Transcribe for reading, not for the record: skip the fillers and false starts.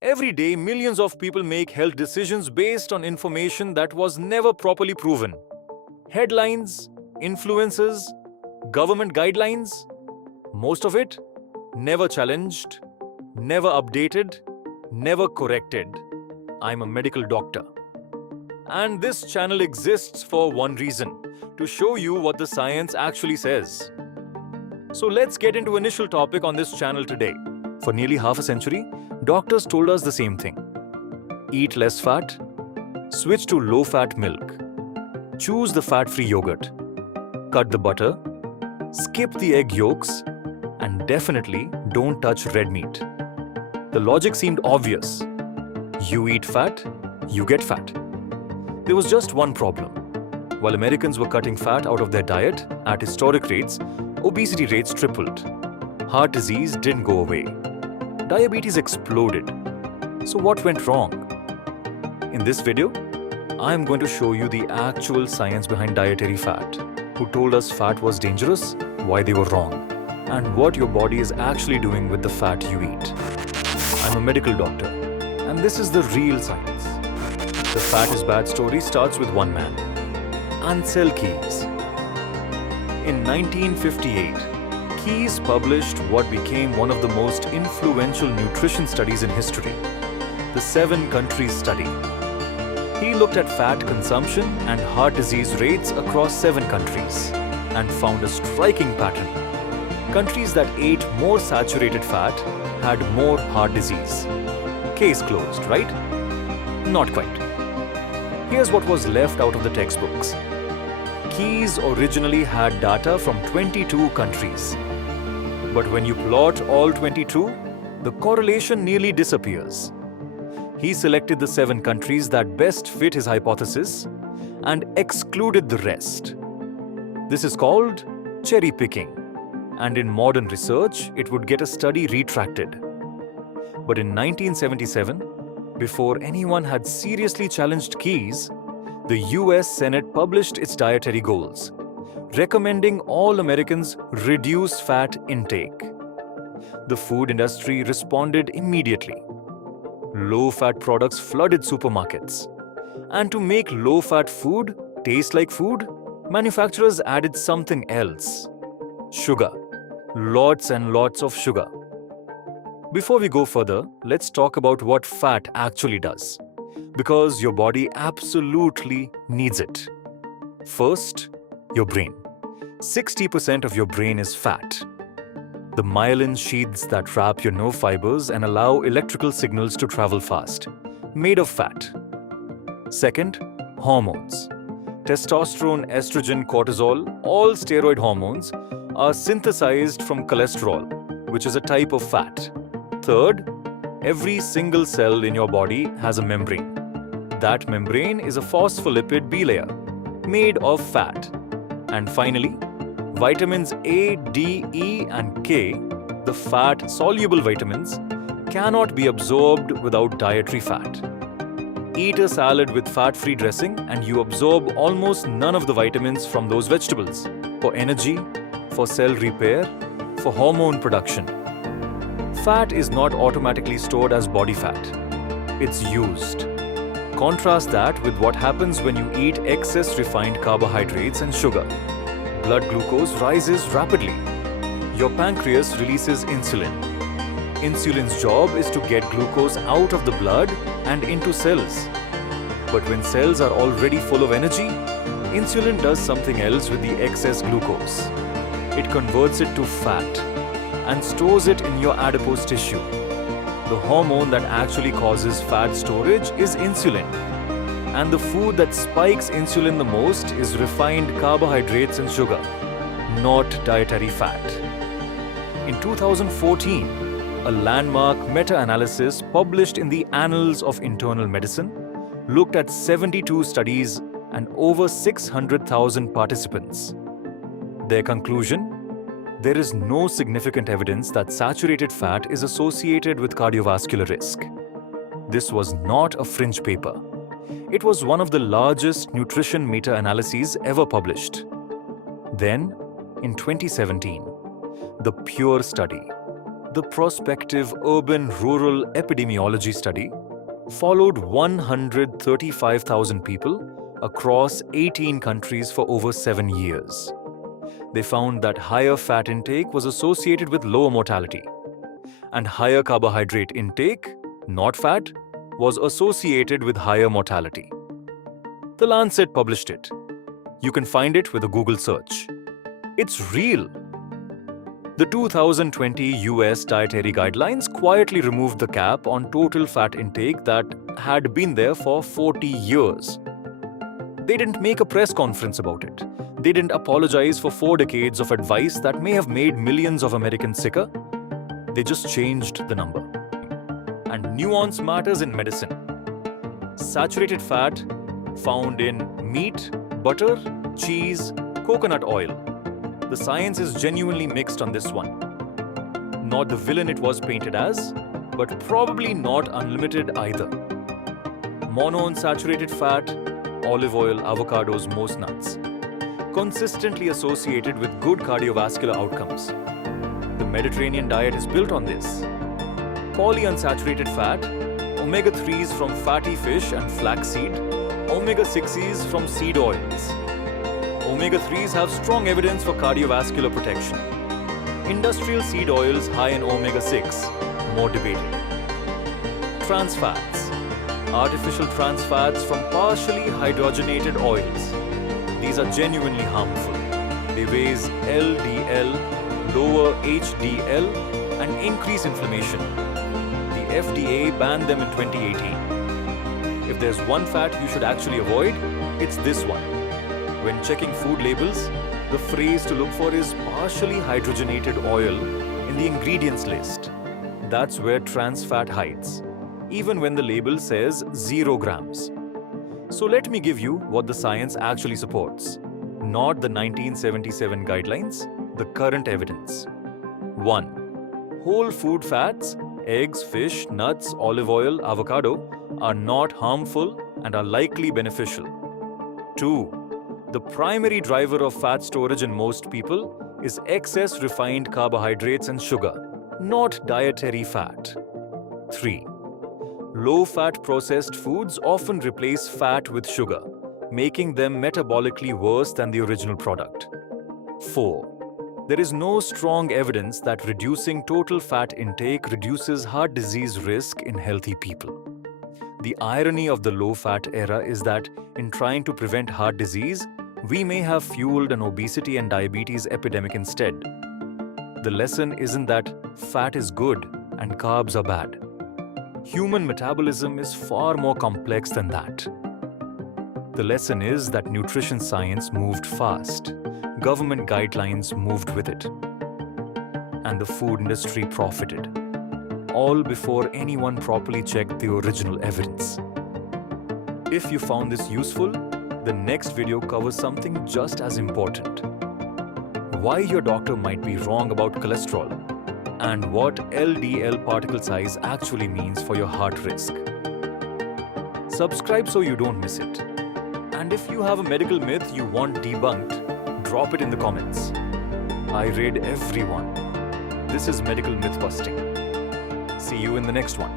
Every day, millions of people make health decisions based on information that was never properly proven. Headlines, influencers, government guidelines, most of it never challenged, never updated, never corrected. I'm a medical doctor. And this channel exists for one reason, to show you what the science actually says. So let's get into initial topic on this channel today. For nearly half a century, doctors told us the same thing. Eat less fat, switch to low-fat milk, choose the fat-free yogurt, cut the butter, skip the egg yolks, and definitely don't touch red meat. The logic seemed obvious. You eat fat, you get fat. There was just one problem. While Americans were cutting fat out of their diet at historic rates, obesity rates tripled. Heart disease didn't go away. Diabetes exploded. So what went wrong? In this video, I am going to show you the actual science behind dietary fat, who told us fat was dangerous, why they were wrong, and what your body is actually doing with the fat you eat. I'm a medical doctor, and this is the real science. The Fat is Bad story starts with one man, Ancel Keys. In 1958, Keys published what became one of the most influential nutrition studies in history, the 7 Countries Study. He looked at fat consumption and heart disease rates across 7 countries and found a striking pattern. Countries that ate more saturated fat had more heart disease. Case closed, right? Not quite. Here's what was left out of the textbooks. Keys originally had data from 22 countries. But when you plot all 22, the correlation nearly disappears. He selected the 7 countries that best fit his hypothesis and excluded the rest. This is called cherry picking, and in modern research, it would get a study retracted. But in 1977, before anyone had seriously challenged Keys, the US Senate published its dietary goals, recommending all Americans reduce fat intake. The food industry responded immediately. Low-fat products flooded supermarkets. And to make low-fat food taste like food, manufacturers added something else: sugar. Lots and lots of sugar. Before we go further, let's talk about what fat actually does, because your body absolutely needs it. First, your brain. 60% of your brain is fat. The myelin sheaths that wrap your nerve fibers and allow electrical signals to travel fast, made of fat. Second, hormones. Testosterone, estrogen, cortisol, all steroid hormones, are synthesized from cholesterol, which is a type of fat. Third, every single cell in your body has a membrane. That membrane is a phospholipid bilayer, made of fat. And finally, vitamins A, D, E, and K, the fat-soluble vitamins, cannot be absorbed without dietary fat. Eat a salad with fat-free dressing and you absorb almost none of the vitamins from those vegetables, for energy, for cell repair, for hormone production. Fat is not automatically stored as body fat. It's used. Contrast that with what happens when you eat excess refined carbohydrates and sugar. Blood glucose rises rapidly. Your pancreas releases insulin. Insulin's job is to get glucose out of the blood and into cells. But when cells are already full of energy, insulin does something else with the excess glucose. It converts it to fat and stores it in your adipose tissue. The hormone that actually causes fat storage is insulin. And the food that spikes insulin the most is refined carbohydrates and sugar, not dietary fat. In 2014, a landmark meta-analysis published in the Annals of Internal Medicine looked at 72 studies and over 600,000 participants. Their conclusion? There is no significant evidence that saturated fat is associated with cardiovascular risk. This was not a fringe paper. It was one of the largest nutrition meta-analyses ever published. Then, in 2017, the Pure study, The prospective urban-rural epidemiology study followed 135,000 people across 18 countries for over 7 years. They found that higher fat intake was associated with lower mortality, and higher carbohydrate intake, not fat, was associated with higher mortality. The Lancet published it. You can find it with a Google search. It's real. The 2020 US dietary guidelines quietly removed the cap on total fat intake that had been there for 40 years. They didn't make a press conference about it. They didn't apologize for 4 decades of advice that may have made millions of Americans sicker. They just changed the number. And nuance matters in medicine. Saturated fat found in meat, butter, cheese, coconut oil. The science is genuinely mixed on this one. Not the villain it was painted as, but probably not unlimited either. Monounsaturated fat, olive oil, avocados, most nuts. Consistently associated with good cardiovascular outcomes. The Mediterranean diet is built on this. Polyunsaturated fat, omega-3s from fatty fish and flaxseed, omega-6s from seed oils. Omega-3s have strong evidence for cardiovascular protection. Industrial seed oils high in omega-6, more debated. Trans fats, artificial trans fats from partially hydrogenated oils. These are genuinely harmful. They raise LDL, lower HDL, and increase inflammation. The FDA banned them in 2018. If there's one fat you should actually avoid, it's this one. When checking food labels, the phrase to look for is partially hydrogenated oil in the ingredients list. That's where trans fat hides, even when the label says 0 grams. So let me give you what the science actually supports, not the 1977 guidelines, the current evidence. 1. Whole food fats, eggs, fish, nuts, olive oil, avocado are not harmful and are likely beneficial. 2. The primary driver of fat storage in most people is excess refined carbohydrates and sugar, not dietary fat. 3. Low-fat processed foods often replace fat with sugar, making them metabolically worse than the original product. 4. There is no strong evidence that reducing total fat intake reduces heart disease risk in healthy people. The irony of the low-fat era is that in trying to prevent heart disease, we may have fueled an obesity and diabetes epidemic instead. The lesson isn't that fat is good and carbs are bad. Human metabolism is far more complex than that. The lesson is that nutrition science moved fast, government guidelines moved with it, and the food industry profited, all before anyone properly checked the original evidence. If you found this useful, the next video covers something just as important. Why your doctor might be wrong about cholesterol, and what LDL particle size actually means for your heart risk. Subscribe so you don't miss it. And if you have a medical myth you want debunked, drop it in the comments. I read everyone. This is medical myth busting. See you in the next one.